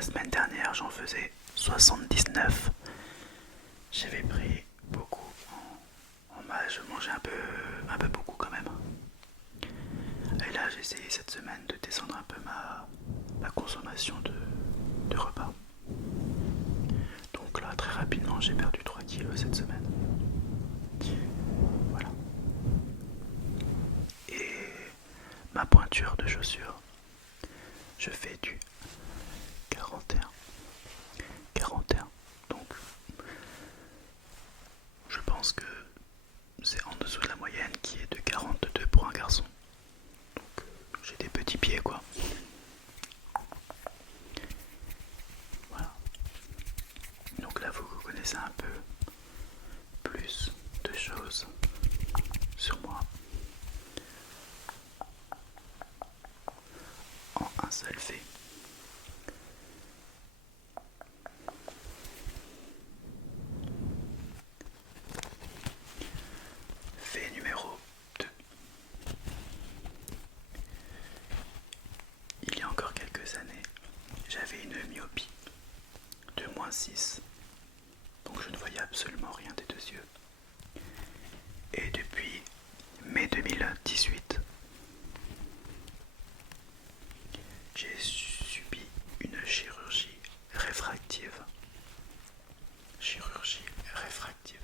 la semaine dernière j'en faisais 79. J'avais pris beaucoup en masse, je mangeais un peu beaucoup quand même. Et là j'ai essayé cette semaine de descendre un peu ma consommation de repas. Donc là très rapidement j'ai perdu 3 kilos cette semaine. Voilà. Et ma pointure de chaussures, je fais du 41. 41. Donc je pense que c'est en dessous de la moyenne qui est de 42 pour un garçon. Donc j'ai des petits pieds quoi. Voilà. Donc là vous connaissez un peu plus de choses sur moi en un seul fait. Fait numéro 2. Il y a encore quelques années, j'avais une myopie de -6. Donc je ne voyais absolument rien des deux yeux. Et depuis mai 2018, j'ai subi une chirurgie réfractive. Chirurgie réfractive.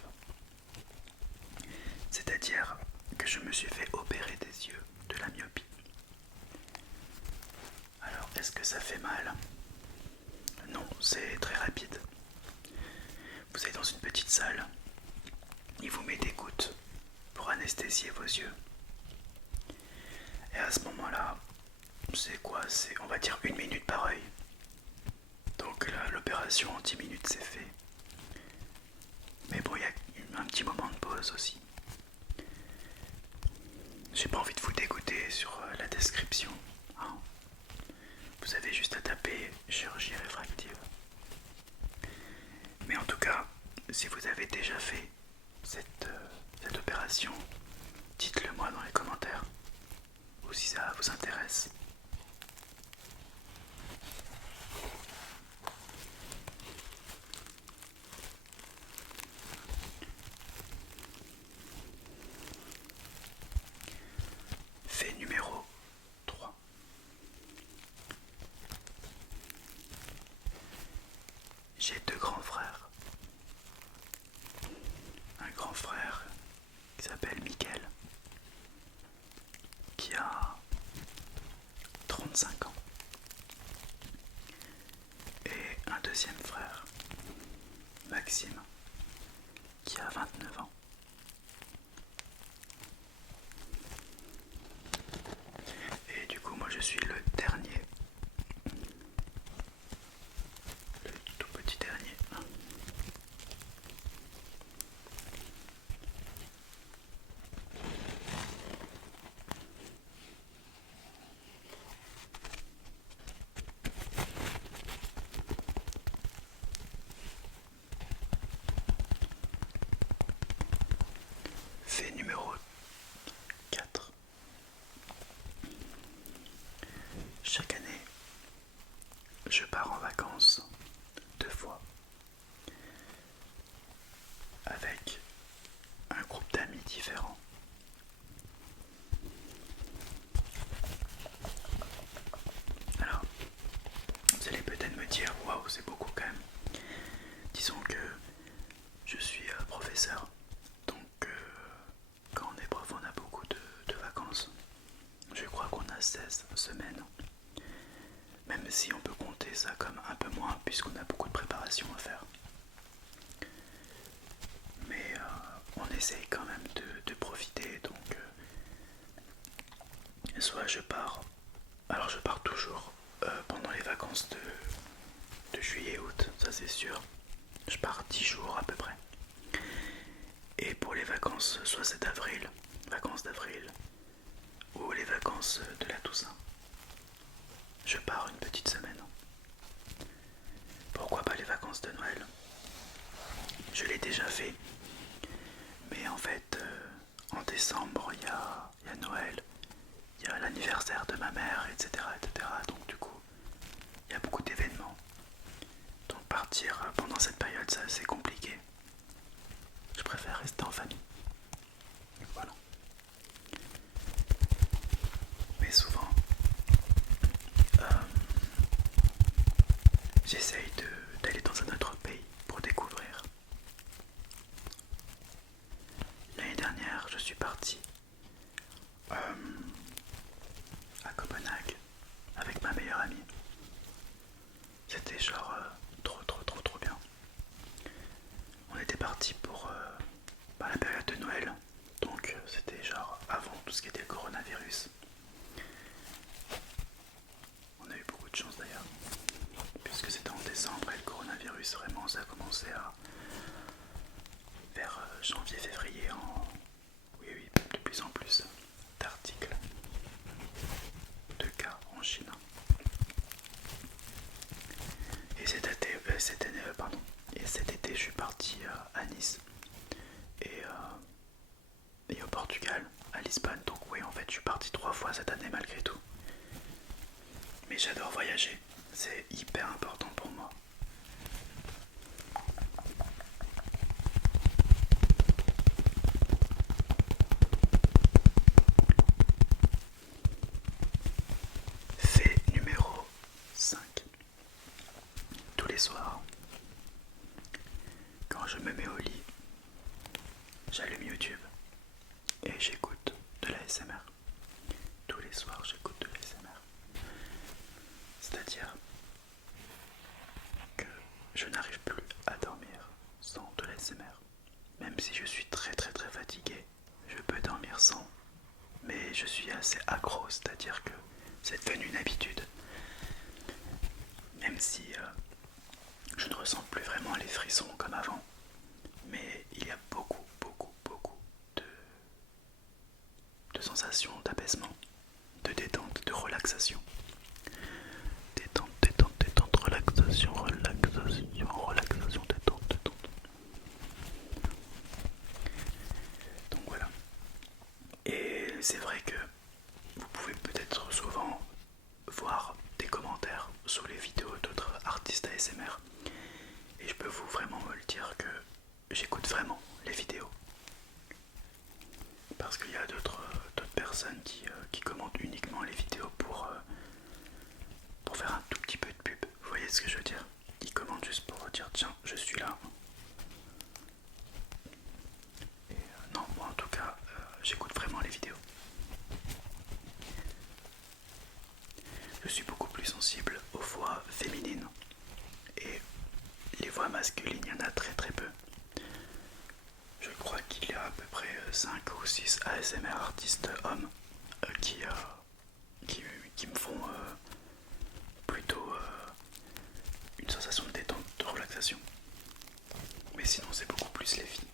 C'est-à-dire que je me suis fait opérer des yeux de la myopie. Alors, est-ce que ça fait mal? Non, c'est très rapide. Vous êtes dans une petite salle, il vous met des gouttes pour anesthésier vos yeux. Et à ce moment-là, c'est quoi? C'est, on va dire, 1 minute par œil. Donc là, l'opération en 10 minutes, c'est fait. Mais bon, il y a un petit moment de pause aussi. J'ai pas envie de vous dégoûter sur la description. Hein. Vous avez juste à taper chirurgie réfractive. Mais en tout cas, si vous avez déjà fait cette opération, dites-le moi dans les commentaires. Ou si ça vous intéresse. Fait numéro 3. J'ai 2 grands frères. Un grand frère qui s'appelle Mickaël, qui a 35 ans. Et un deuxième frère, Maxime, qui a 29 ans. Et du coup, moi je suis le dernier. Le tout petit dernier. Fait numéro 4. Chaque année, je pars en vacances 2 fois avec un groupe d'amis différents. Alors, vous allez peut-être me dire, waouh, c'est beaucoup quand même. Disons que je suis professeur, donc quand on est prof, on a beaucoup de vacances. Je crois qu'on a 16 semaines. Même si on peut compter ça comme un peu moins, puisqu'on a beaucoup de préparation à faire. Mais on essaye quand même de profiter, donc soit je pars, alors je pars toujours pendant les vacances de juillet-août, ça c'est sûr. Je pars 10 jours à peu près. Et pour les vacances, soit c'est d'avril, vacances d'avril, ou les vacances de la Toussaint, je pars une petite semaine. Pourquoi pas les vacances de Noël? Je l'ai déjà fait, mais en fait, en décembre, il y a Noël, il y a l'anniversaire de ma mère, etc., etc. Donc du coup, il y a beaucoup d'événements. sortir pendant cette période, c'est assez compliqué. Je préfère rester en famille. Voilà. Mais souvent, j'essaye d'aller dans un autre pays pour découvrir. L'année dernière, je suis parti à Copenhague avec ma meilleure amie. C'était genre trop bien. On était parti pour la période de Noël, donc c'était genre avant tout ce qui était le coronavirus. On a eu beaucoup de chance d'ailleurs, puisque c'était en décembre et le coronavirus vraiment ça a commencé à vers janvier-février oui de plus en plus d'articles de cas en Chine. Et cet été je suis parti à Nice et au Portugal, à Lisbonne. Donc oui, en fait je suis parti 3 fois cette année malgré tout. Mais j'adore voyager, c'est hyper important pour moi. Fait numéro 5. Tous les soirs, quand je me mets au lit, j'allume YouTube et j'écoute de la l'ASMR. Tous les soirs, j'écoute de la l'ASMR. C'est-à-dire que je n'arrive plus à dormir sans de la l'ASMR. Même si je suis très fatigué, je peux dormir sans. Mais je suis assez accro, c'est-à-dire que c'est devenu une habitude. Même si je ne ressens plus vraiment les frissons comme avant. Mais il y a beaucoup de sensations d'apaisement, de détente, de relaxation. Détente, relaxation, détente. Donc voilà. Et c'est vrai que vous pouvez peut-être souvent voir des commentaires sous les vidéos d'autres artistes ASMR. Et je peux vous vraiment me le dire que j'écoute vraiment les vidéos. Parce qu'il y a d'autres personnes qui commentent uniquement les vidéos pour faire un tout petit peu de pub. Vous voyez ce que je veux dire? Ils commentent juste pour dire tiens, je suis là. Et non, moi en tout cas, j'écoute vraiment les vidéos. Je suis beaucoup plus sensible aux voix féminines. Et les voix masculines, il y en a très peu. Je crois qu'il y a à peu près 5 ou 6 ASMR artistes hommes qui me font plutôt une sensation de détente, de relaxation. Mais sinon c'est beaucoup plus les filles.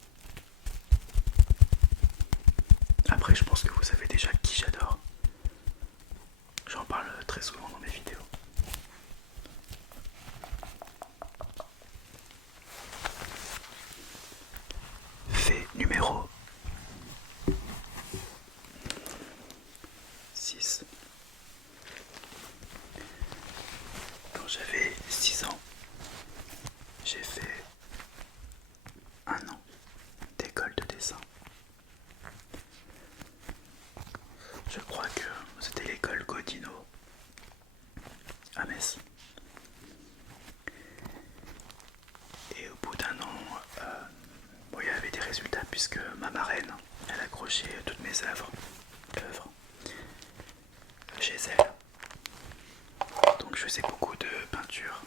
Après je pense que vous savez déjà qui j'adore. J'en parle très souvent dans mes vidéos. Fait numéro 6. Quand j'avais 6 ans, j'ai fait 1 an d'école de dessin. Je crois que c'était l'école Godino à Metz. Et au bout d'un an, il y avait des résultats puisque ma marraine, elle accrochait toutes mes œuvres chez elle. Donc je faisais beaucoup de peinture.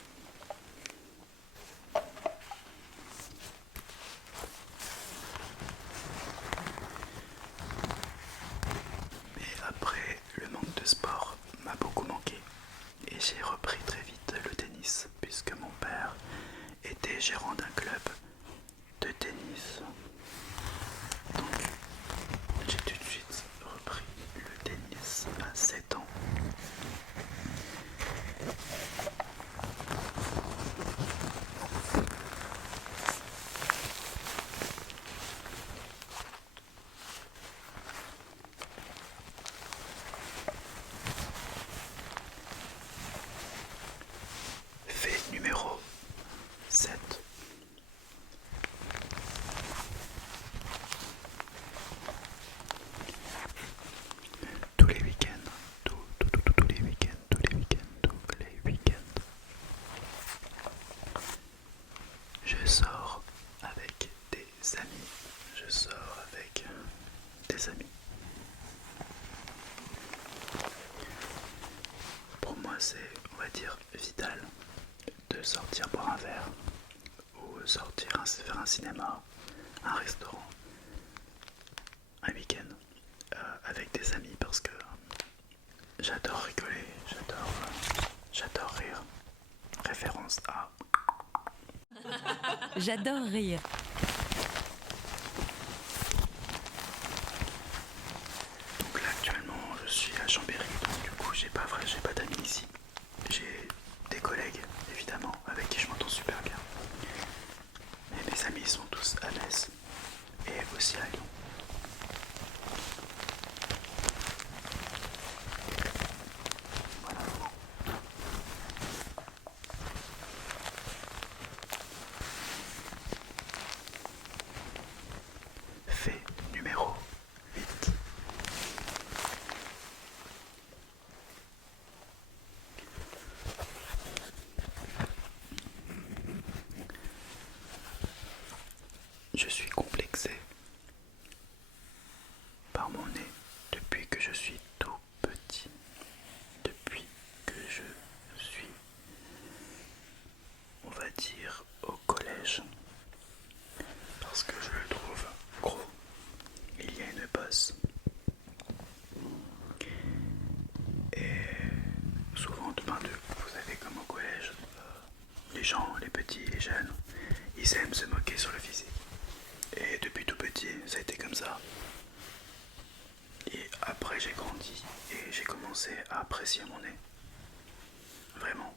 Mais après, le manque de sport m'a beaucoup manqué. Et j'ai repris très vite le tennis puisque mon père était gérant d'un club de tennis. Donc j'ai tout de suite repris le tennis à 7 ans. Fait numéro 7. Je sors avec des amis. Je sors avec des amis. Pour moi, c'est, on va dire, vital de sortir boire un verre ou sortir faire un cinéma, un restaurant, un week-end avec des amis parce que j'adore rigoler, j'adore rire. Référence à J'adore rire. Donc là actuellement je suis à Chambéry, donc du coup j'ai pas d'amis ici. J'ai des collègues évidemment avec qui je m'entends super bien. Mais mes amis sont tous à Metz et aussi à Lyon. Voilà. Fait numéro 8. Je suis complexé par mon nez depuis que je suis tout petit. Depuis que je suis, on va dire, au collège. Parce que je le trouve gros. Il y a une bosse. Et souvent, vous savez comme au collège, les gens, les petits, les jeunes, ils aiment se moquer sur le physique. Et depuis tout petit, ça a été comme ça. Et après j'ai grandi et j'ai commencé à apprécier mon nez. Vraiment.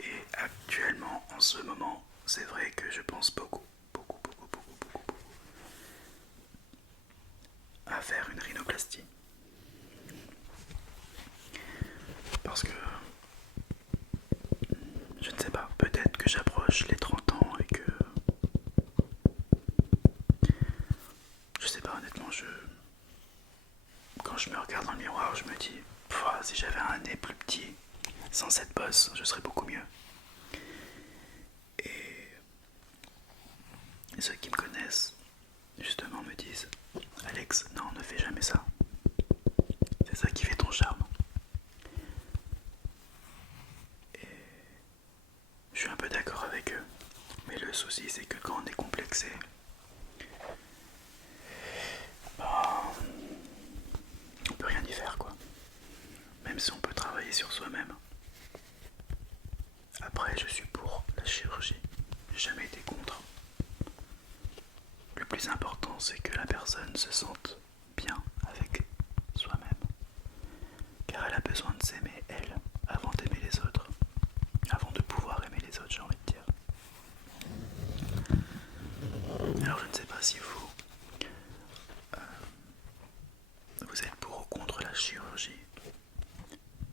Et actuellement, en ce moment, c'est vrai que je pense beaucoup à faire une rhinoplastie. Parce que, je ne sais pas, peut-être que j'approche les 30 ans et que... Je sais pas, honnêtement, quand je me regarde dans le miroir, je me dis, si j'avais un nez plus petit, sans cette bosse, je serais beaucoup mieux. Et ceux qui me connaissent, justement, me disent, Alex, non, ne fais jamais ça. C'est ça qui fait ton charme. Et je suis un peu d'accord avec eux. Mais le souci, c'est que quand on est complexé, on peut rien y faire, quoi. Même si on peut travailler sur soi-même. Après, je suis pour la chirurgie. J'ai jamais été contre. Le plus important, c'est que la personne se sente bien avec soi-même. Car elle a besoin de s'aimer, elle, avant d'aimer les autres. Avant de pouvoir aimer les autres, j'ai envie de dire. Alors, je ne sais pas si vous êtes pour ou contre la chirurgie.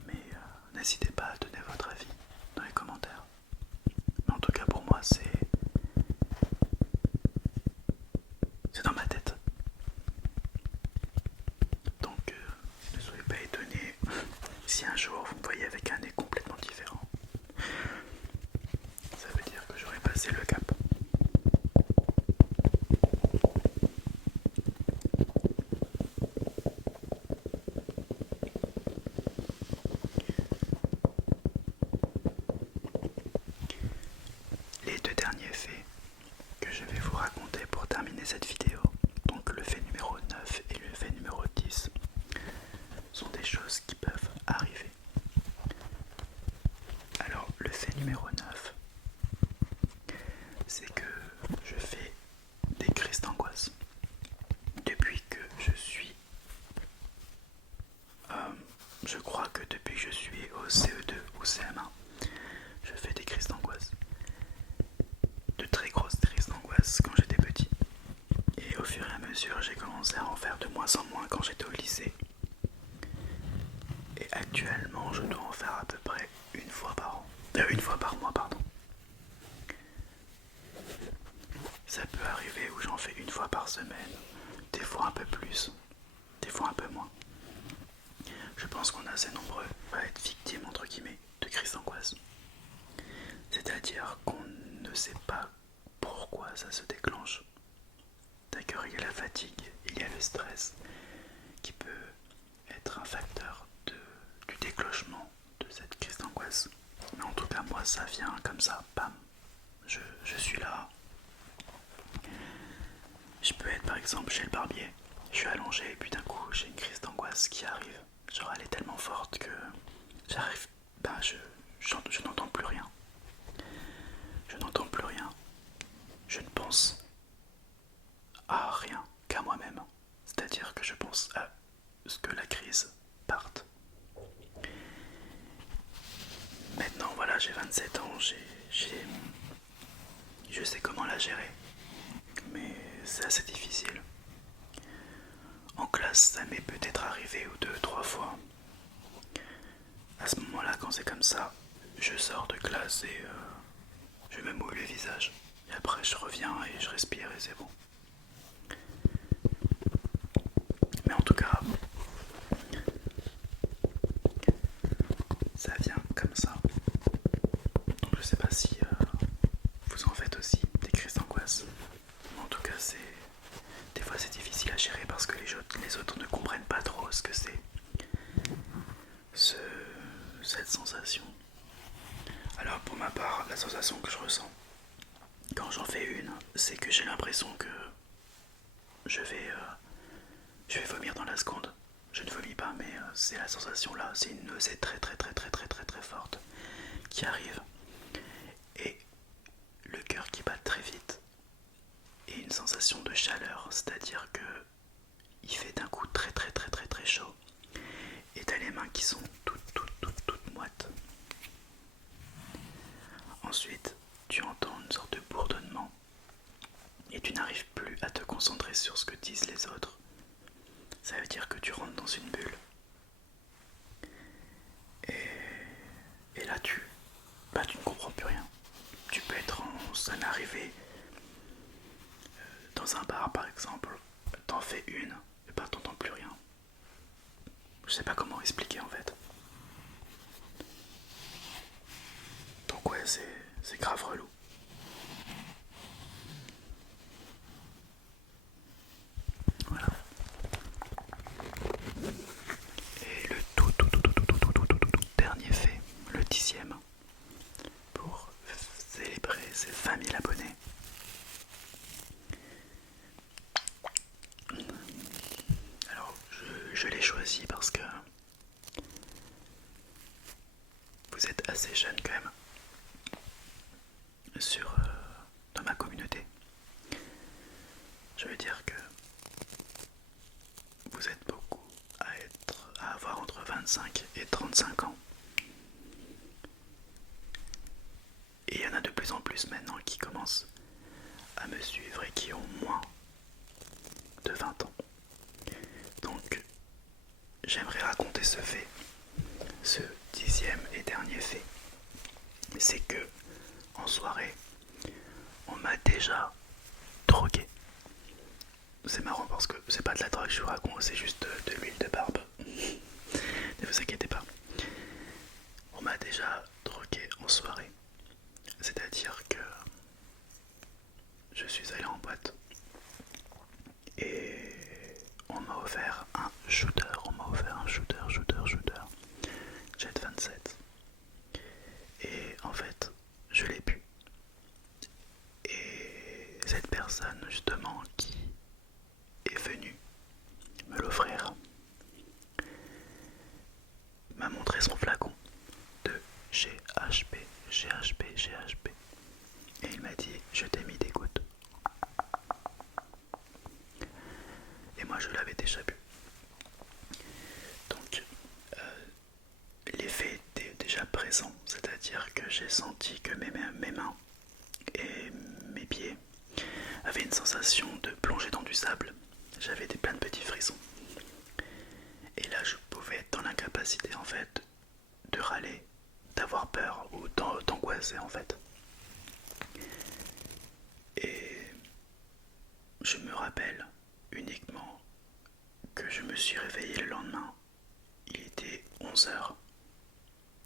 Mais n'hésitez pas à donner votre avis dans les commentaires. Mais en tout cas, pour moi, c'est dans ma tête. Donc ne soyez pas étonnés si un jour vous me voyez avec un nez complètement différent. Ça veut dire que j'aurais passé le cap. Les deux derniers faits que je vais vous raconter pour terminer cette vidéo, donc le fait numéro 9 et le fait numéro 10, sont des choses qui peuvent arriver. Alors, le fait numéro 9, c'est que je fais des crises d'angoisse. Depuis que je suis... je crois que depuis que je suis au CE2 ou CM1, je fais des crises d'angoisse. De très grosses crises d'angoisse quand j'étais petit. Et au fur et à mesure, j'ai commencé à en faire de moins en moins quand j'étais au lycée. Et actuellement, je dois en faire à peu près une fois par an. Une fois par mois, pardon. Ça peut arriver où j'en fais une fois par semaine, des fois un peu plus, des fois un peu moins. Je pense qu'on est assez nombreux à être victimes, entre guillemets, de crises d'angoisse. C'est-à-dire qu'on ne sait pas ça se déclenche. D'accord, il y a la fatigue, il y a le stress qui peut être un facteur du déclenchement de cette crise d'angoisse. Mais en tout cas, moi, ça vient comme ça, bam. Je suis là. Je peux être par exemple chez le barbier, je suis allongé et puis d'un coup j'ai une crise d'angoisse qui arrive. Genre elle est tellement forte que j'arrive, je n'entends plus rien. Je n'entends plus rien. Je ne pense à rien qu'à moi-même. C'est-à-dire que je pense à ce que la crise parte. Maintenant voilà, j'ai 27 ans, je sais comment la gérer. Mais c'est assez difficile. En classe, ça m'est peut-être arrivé ou deux, trois fois. À ce moment-là, quand c'est comme ça, je sors de classe et je me mouille le visage. Et après, je reviens et je respire et c'est bon. Mais en tout cas, ça vient comme ça. Donc je sais pas si vous en faites aussi des crises d'angoisse. En tout cas, des fois c'est difficile à gérer parce que les autres ne comprennent pas trop ce que c'est. Cette sensation. Alors pour ma part, la sensation que je ressens quand j'en fais une, c'est que j'ai l'impression que je vais vomir dans la seconde. Je ne vomis pas, mais c'est la sensation là, c'est une nausée très très très très très très très forte qui arrive. Et le cœur qui bat très vite. Et une sensation de chaleur, c'est-à-dire que il fait d'un coup très très très très très chaud. Et t'as les mains qui sont toutes moites. Ensuite, tu entends une sorte de bourdonnement. Et tu n'arrives plus à te concentrer sur ce que disent les autres. Ça veut dire que tu rentres dans une bulle. Et là, tu ne comprends plus rien. Tu peux être en scène arrivée dans un bar par exemple, t'en fais une, et bah t'entends plus rien. Je sais pas comment expliquer en fait. Donc ouais, c'est grave relou. Voilà. Et le tout dernier fait, le 10e, pour célébrer ses 20 000 abonnés. Alors, je l'ai choisi parce que vous êtes assez jeune quand même dans ma communauté. Je veux dire que vous êtes beaucoup à avoir entre 25 et 35 ans. Et il y en a de plus en plus maintenant qui commencent à me suivre et qui ont moins de 20 ans. Donc, j'aimerais raconter ce fait, ce 10e et dernier fait. C'est que, en soirée, on m'a déjà drogué. C'est marrant parce que c'est pas de la drogue que je vous raconte, c'est juste de l'huile de barbe. Ne vous inquiétez pas. On m'a déjà drogué en soirée. C'est-à-dire que je suis allé en boîte et on m'a offert un shooter. Jet 27. Et en fait, je l'ai bu. Et cette personne justement qui est venue me l'offrir m'a montré son flacon de GHB. Et il m'a dit, je t'ai mis des gouttes. Et moi je l'avais déjà bu. Donc l'effet était déjà présent, c'est-à-dire que j'ai senti que mes mains et mes pieds avaient une sensation de plonger dans du sable. J'avais plein de petits frissons. Et là je pouvais être dans l'incapacité en fait de râler, d'avoir peur ou d'angoisser en fait. Et je me rappelle uniquement que je me suis réveillé le lendemain. Il était 11 h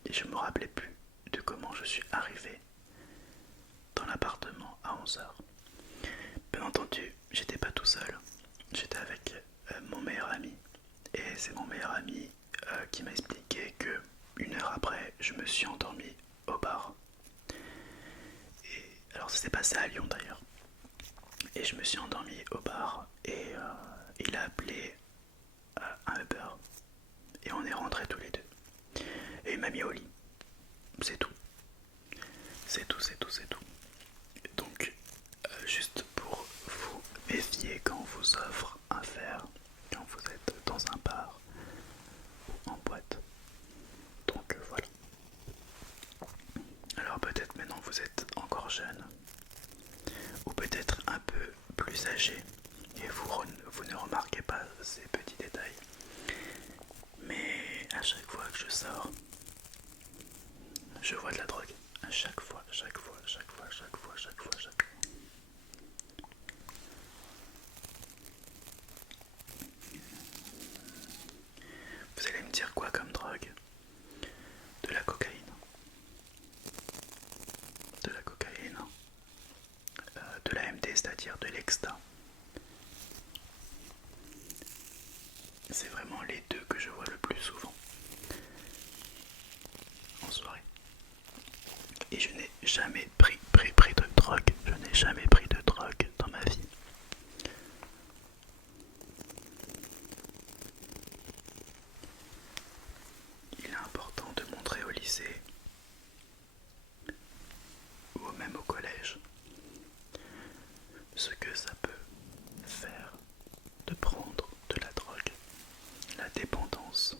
et je me rappelais plus de comment je suis arrivé dans l'appartement à 11 h. entendu, j'étais pas tout seul. J'étais avec mon meilleur ami. Et c'est mon meilleur ami qui m'a expliqué que 1 heure après, je me suis endormi au bar. Et alors ça s'est passé à Lyon d'ailleurs. Et je me suis endormi au bar et il a appelé un Uber. Et on est rentrés tous les deux. Et il m'a mis au lit. C'est tout. C'est tout, c'est tout, c'est tout. Donc, juste pour vous méfier quand on vous offre un verre, quand vous êtes dans un bar ou en boîte. Donc voilà. Alors peut-être maintenant vous êtes encore jeune, ou peut-être un peu plus âgé, et vous ne remarquez pas ces petits détails. Mais à chaque fois que je sors, je vois de la drogue. À chaque fois, chaque fois, chaque fois, chaque fois, chaque fois, chaque fois. Vous allez me dire quoi comme drogue? De la cocaïne. De la cocaïne. De la MD, c'est-à-dire de l'exta. C'est vraiment les deux que je vois le plus souvent en soirée. Et je n'ai jamais pris de drogue. Je n'ai jamais pris de drogue dans ma vie. Il est important de montrer au lycée ou même au collège ce que ça peut faire de prendre de la drogue, la dépendance,